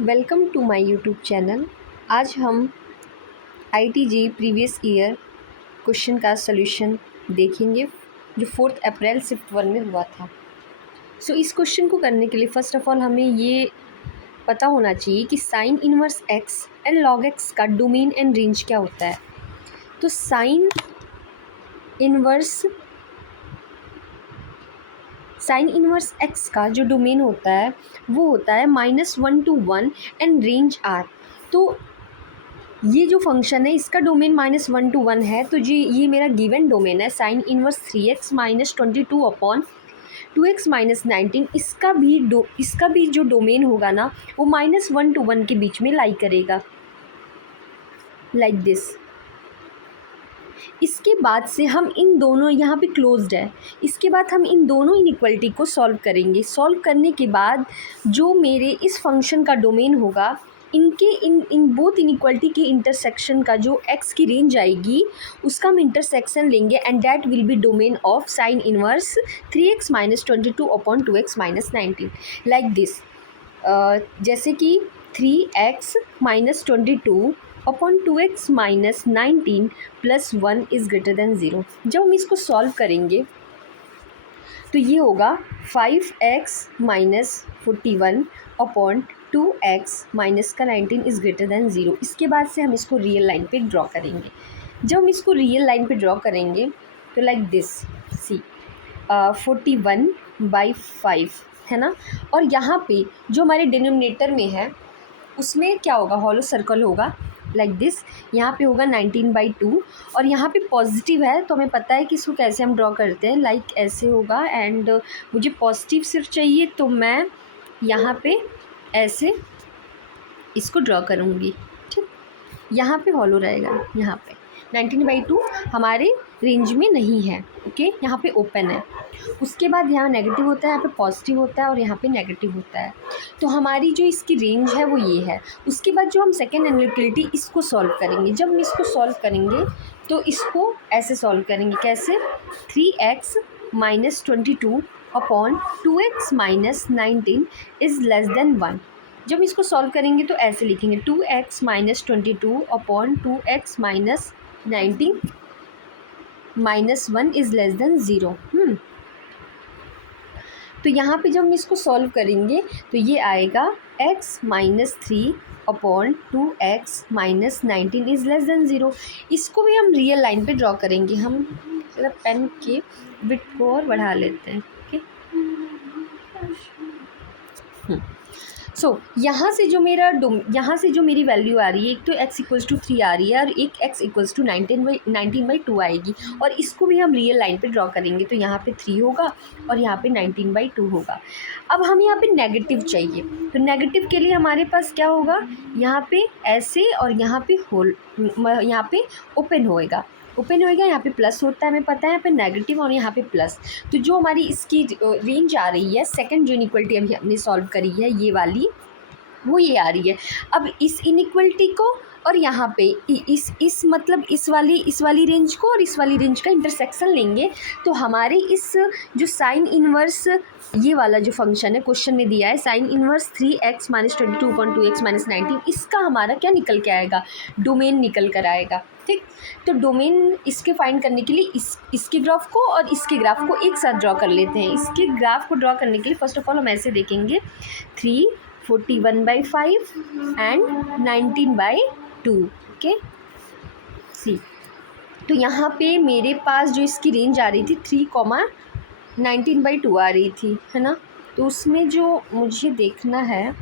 Welcome to my YouTube channel. आज हम ITJ previous year question का सॉल्यूशन देखेंगे जो 4 अप्रैल शिफ्ट 1 में हुआ था। इस क्वेश्चन को करने के लिए फ़र्स्ट ऑफ ऑल हमें ये पता होना चाहिए कि sine inverse x and log x का डोमेन एंड रेंज क्या होता है। तो साइन इनवर्स एक्स का जो डोमेन होता है वो होता है -1 to 1 एंड रेंज आर। तो ये जो फंक्शन है इसका डोमेन -1 to 1 है, तो जी ये मेरा गिवन डोमेन है sine inverse 3x - 22 upon 2x - 19। इसका भी जो डोमेन होगा ना वो -1 to 1 के बीच में लाई करेगा, लाइक दिस। इसके बाद से हम इन दोनों यहाँ पे क्लोज्ड है, इसके बाद हम इन दोनों इनइक्वालिटी को सॉल्व करेंगे। सॉल्व करने के बाद जो मेरे इस फंक्शन का डोमेन होगा इनके इन बोथ इनइक्वालिटी के इंटरसेक्शन का जो x की रेंज आएगी उसका हम इंटरसेक्शन लेंगे and that will be domain of sine inverse 3x - 22 upon 2x - 19, like this. जैसे कि 3x - 22 upon 2x - 19 + 1 is greater than 0। जब हम इसको सॉल्व करेंगे तो ये होगा 5x - 41 अपॉन 2x माइनस का 19 इज़ ग्रेटर देन 0। इसके बाद से हम इसको रियल लाइन पे ड्रॉ करेंगे। जब हम इसको रियल लाइन पे ड्रॉ करेंगे तो लाइक दिस, सी 41/5 है ना। और यहाँ पे जो हमारे डिनोमिनेटर में है उसमें क्या होगा, हॉलो सर्कल होगा लाइक दिस। यहाँ पे होगा 19/2 और यहाँ पे पॉजिटिव है तो हमें पता है कि इसको कैसे हम ड्रॉ करते हैं, लाइक ऐसे होगा। एंड मुझे पॉजिटिव सिर्फ चाहिए तो मैं यहाँ पे ऐसे इसको ड्रॉ करूँगी, ठीक। यहाँ पे हॉलो रहेगा, यहाँ पे 19/2 हमारे रेंज में नहीं है, ओके, यहाँ पे ओपन है। उसके बाद यहाँ नेगेटिव होता है, यहाँ पे पॉजिटिव होता है और यहाँ पे नेगेटिव होता है। तो हमारी जो इसकी रेंज है वो ये है। उसके बाद जो हम सेकेंड इनइक्वालिटी इसको सॉल्व करेंगे, जब हम इसको सॉल्व करेंगे तो इसको ऐसे सॉल्व करेंगे, कैसे, 3x - 22 upon 2x - 19 is less than 1। जब इसको सॉल्व करेंगे तो ऐसे लिखेंगे 2x - 22 upon 2x - 19 -1 is less than 0। तो यहाँ पे जब हम इसको सॉल्व करेंगे तो ये आएगा x - 3 upon 2x - 19 is less than 0। इसको भी हम रियल लाइन पे ड्रॉ करेंगे। हम जरा पेन के विड्थ को और बढ़ा लेते हैं, ओके। यहाँ से जो मेरी वैल्यू आ रही है, एक तो x = 3 आ रही है और एक x = 19/2 आएगी। और इसको भी हम रियल लाइन पे ड्रॉ करेंगे तो यहाँ पे 3 होगा और यहाँ पे 19/2 होगा। अब हम यहाँ पे नेगेटिव चाहिए, तो नेगेटिव के लिए हमारे पास क्या होगा, यहाँ पे ऐसे और यहाँ पे यहाँ पे ओपन होएगा, यहाँ पे प्लस होता है, हमें पता है, यहाँ पे नेगेटिव और यहाँ पे प्लस। तो जो हमारी इसकी रेंज आ रही है, सेकंड जो इनइक्वालिटी अभी हमने सॉल्व करी है ये वाली, वो ये आ रही है। अब इस इनइक्वालिटी को और यहाँ पे मतलब इस वाली रेंज को और इस वाली रेंज का इंटरसेक्शन लेंगे तो हमारे इस जो साइन इनवर्स ये वाला जो फंक्शन है क्वेश्चन में दिया है, sine inverse 3x - 22 upon 2x - 19, इसका हमारा क्या निकल के आएगा, डोमेन निकल कर आएगा, ठीक। तो डोमेन इसके फाइंड करने के लिए इसके ग्राफ को और इसके ग्राफ को एक साथ ड्रॉ कर लेते हैं। इसके ग्राफ को ड्रॉ करने के लिए फर्स्ट ऑफ ऑल हम ऐसे देखेंगे 41/5 एंड 19/2, ओके, सी। तो यहाँ पे मेरे पास जो इसकी रेंज आ रही थी 3, 19/2 आ रही थी, है ना। तो उसमें जो मुझे देखना है,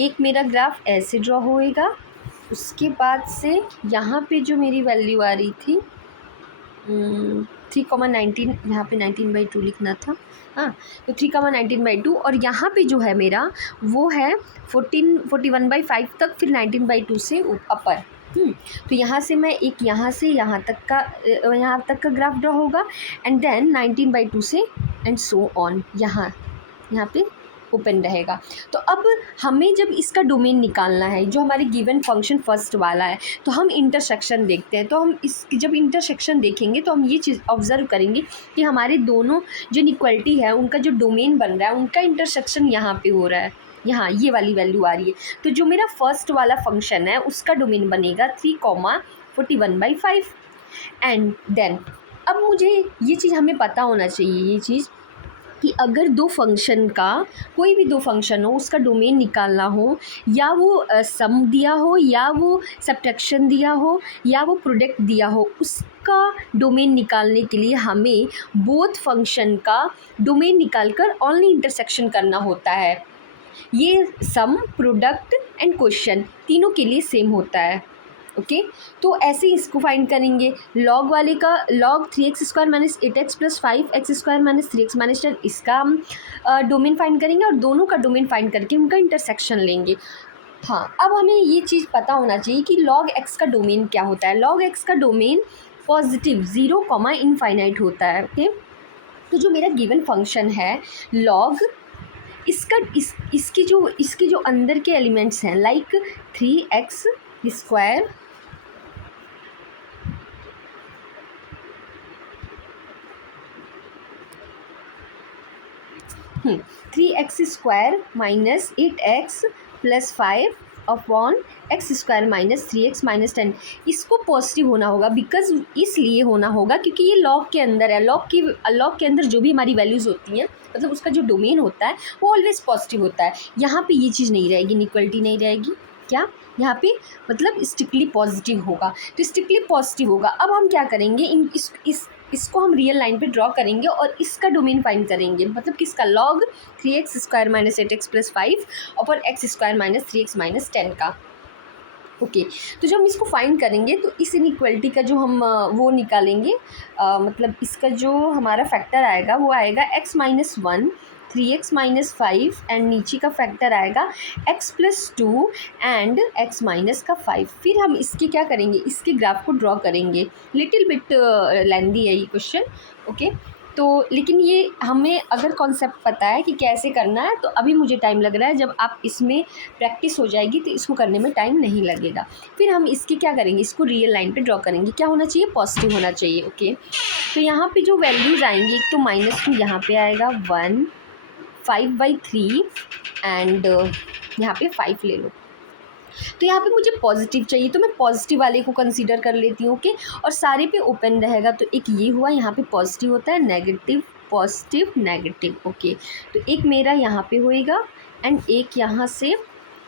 एक मेरा ग्राफ ऐसे ड्रॉ होएगा, उसके बाद से यहाँ पे जो मेरी वैल्यू आ रही थी 3, 19, यहाँ पे 19/2 लिखना था, हाँ। तो 3, 19/2 और यहाँ पे जो है मेरा वो है 41/5 तक, फिर 19/2 से ऊपर। तो यहाँ से मैं एक यहाँ से यहाँ तक का ग्राफ ड्रॉ होगा एंड देन 19/2 से एंड सो ऑन यहाँ पे ओपन रहेगा। तो अब हमें जब इसका डोमेन निकालना है, जो हमारे गिवन फंक्शन फर्स्ट वाला है, तो हम इंटरसेक्शन देखते हैं। तो हम जब इंटरसेक्शन देखेंगे तो हम ये चीज़ ऑब्ज़र्व करेंगे कि हमारे दोनों जो इनइक्वालिटी है उनका जो डोमेन बन रहा है उनका इंटरसेक्शन यहाँ पे हो रहा है, यहाँ ये वाली वैल्यू आ रही है। तो जो मेरा फर्स्ट वाला फंक्शन है उसका डोमेन बनेगा 3,41/5 एंड देन अब मुझे ये चीज़ हमें पता होना चाहिए ये चीज़ कि अगर दो फंक्शन का कोई भी दो फंक्शन हो उसका डोमेन निकालना हो, या वो सम दिया हो, या वो सब्ट्रैक्शन दिया हो, या वो प्रोडक्ट दिया हो, उसका डोमेन निकालने के लिए हमें बोथ फंक्शन का डोमेन निकालकर ओनली इंटरसेक्शन करना होता है। ये सम, प्रोडक्ट एंड क्वेश्चन तीनों के लिए सेम होता है। ओके तो ऐसे ही इसको फाइंड करेंगे। लॉग वाले का log 3x² - 8x + 5x² - 3x - 10 इसका हम डोमेन फाइंड करेंगे और दोनों का डोमेन फाइंड करके उनका इंटरसेक्शन लेंगे। हाँ, अब हमें ये चीज़ पता होना चाहिए कि log x का डोमेन क्या होता है। log x का डोमेन पॉजिटिव 0, इनफाइनाइट होता है। ओके तो जो मेरा गिवन फंक्शन है log इसके जो अंदर के एलिमेंट्स हैं like 3x² 3x² - 8x + 5/x² - 3x - 10 इसको पॉजिटिव होना होगा। बिकॉज इसलिए होना होगा क्योंकि ये लॉग के अंदर है। लॉग के अंदर जो भी हमारी वैल्यूज़ होती हैं मतलब उसका जो डोमेन होता है वो ऑलवेज पॉजिटिव होता है। यहाँ पे ये चीज़ नहीं रहेगी, इनइक्वलिटी नहीं रहेगी। क्या यहाँ पे मतलब स्ट्रिक्टली पॉजिटिव होगा, तो स्ट्रिक्टली पॉजिटिव होगा। अब हम क्या करेंगे, इसको हम रियल लाइन पे ड्रॉ करेंगे और इसका डोमेन फाइंड करेंगे। मतलब किसका, log 3x² - 8x + 5/x² - 3x - 10 का। ओके तो जब हम इसको फाइंड करेंगे तो इस इनइक्वलिटी का जो हम वो निकालेंगे, मतलब इसका जो हमारा फैक्टर आएगा वो आएगा x - 1 3x - 5 एंड नीचे का फैक्टर आएगा x + 2 एंड x - 5। फिर हम इसके क्या करेंगे, इसके ग्राफ को ड्रॉ करेंगे। लिटिल बिट लेंदी है ये क्वेश्चन। ओके तो लेकिन ये हमें अगर कॉन्सेप्ट पता है कि कैसे करना है तो अभी मुझे टाइम लग रहा है। जब आप इसमें प्रैक्टिस हो जाएगी तो इसको करने में टाइम नहीं लगेगा। फिर हम इसके क्या करेंगे, इसको रियल लाइन पे ड्रॉ करेंगे। क्या होना चाहिए, पॉजिटिव होना चाहिए। ओके तो यहाँ पे जो वैल्यूज़ आएंगी, एक तो -2 यहाँ पे आएगा, 1 5/3 एंड यहाँ पे 5 ले लो। तो यहाँ पे मुझे पॉजिटिव चाहिए तो मैं पॉजिटिव वाले को कंसीडर कर लेती हूँ। ओके और सारे पे ओपन रहेगा तो एक ये हुआ, यहाँ पे पॉजिटिव होता है, नेगेटिव पॉजिटिव नेगेटिव। ओके तो एक मेरा यहाँ पे होएगा एंड एक यहाँ से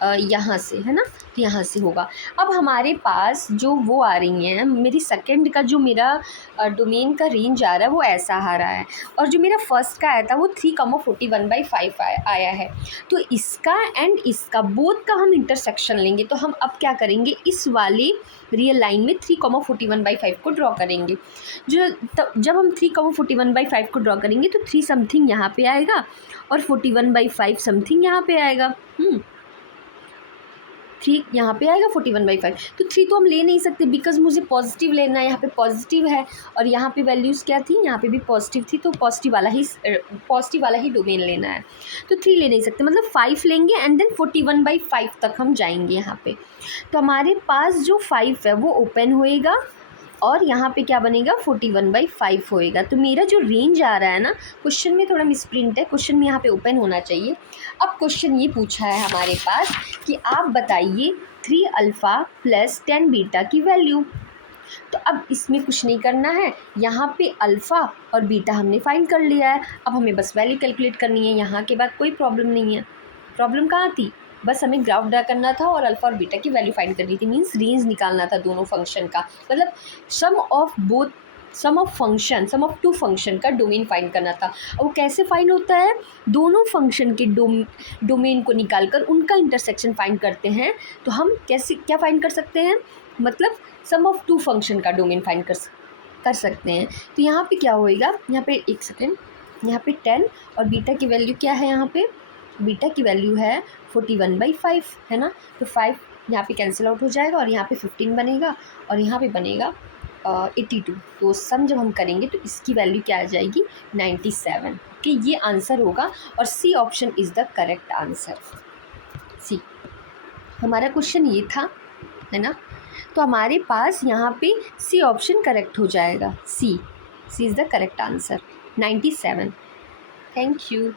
है ना, तो यहाँ से होगा। अब हमारे पास जो वो आ रही हैं, मेरी सेकंड का जो मेरा डोमेन का रेंज आ रहा है वो ऐसा आ रहा है और जो मेरा फर्स्ट का आया था वो 3,41/5 आया है। तो इसका एंड इसका बोथ का हम इंटरसेक्शन लेंगे। तो हम अब क्या करेंगे, इस वाले रियल लाइन में 3,41/5 को ड्रॉ करेंगे। जब हम 3,41/5 को ड्रॉ करेंगे तो 3 समथिंग यहाँ पे आएगा और 41/5 समथिंग यहाँ पे आएगा। 3 यहाँ पे आएगा, 41/5। तो 3 तो हम ले नहीं सकते बिकॉज मुझे पॉजिटिव लेना है। यहाँ पे पॉजिटिव है और यहाँ पे वैल्यूज़ क्या थी, यहाँ पे भी पॉजिटिव थी, तो पॉजिटिव वाला ही डोमेन लेना है। तो 3 ले नहीं सकते, मतलब 5 लेंगे एंड देन 41/5 तक हम जाएंगे यहाँ पे। तो हमारे पास जो 5 है वो ओपन होएगा और यहाँ पे क्या बनेगा, 41/5 होएगा। तो मेरा जो रेंज आ रहा है ना, क्वेश्चन में थोड़ा मिसप्रिंट है, क्वेश्चन में यहाँ पे ओपन होना चाहिए। अब क्वेश्चन ये पूछा है हमारे पास कि आप बताइए 3α + 10β की वैल्यू। तो अब इसमें कुछ नहीं करना है, यहाँ पे अल्फ़ा और बीटा हमने फाइंड कर लिया है। अब हमें बस वैल्यू कैलकुलेट करनी है, यहाँ के बाद कोई प्रॉब्लम नहीं है। प्रॉब्लम कहाँ थी, बस हमें ग्राफ ड्रा करना था और अल्फ़ा और बीटा की वैल्यू फाइंड करनी थी। मीन्स रेंज निकालना था दोनों फंक्शन का, मतलब सम ऑफ टू फंक्शन का डोमेन फाइंड करना था। और वो कैसे फाइंड होता है, दोनों फंक्शन के डोमेन को निकालकर उनका इंटरसेक्शन फाइंड करते हैं। तो हम कैसे क्या फाइंड कर सकते हैं, मतलब सम ऑफ टू फंक्शन का डोमेन फाइंड कर सकते हैं। तो यहाँ पे क्या होएगा, यहाँ पे एक सेकेंड, यहाँ पे 10 और बीटा की वैल्यू क्या है, यहाँ पे बीटा की वैल्यू है 41/5 है ना। तो 5 यहाँ पे कैंसिल आउट हो जाएगा और यहाँ पे 15 बनेगा और यहाँ पे बनेगा 82। तो सम जब हम करेंगे तो इसकी वैल्यू क्या आ जाएगी, 97। ओके ये आंसर होगा और C option is the correct answer. C हमारा क्वेश्चन ये था, है ना। तो हमारे पास यहाँ पे सी ऑप्शन करेक्ट हो जाएगा। C is the correct answer, 97। Thank you.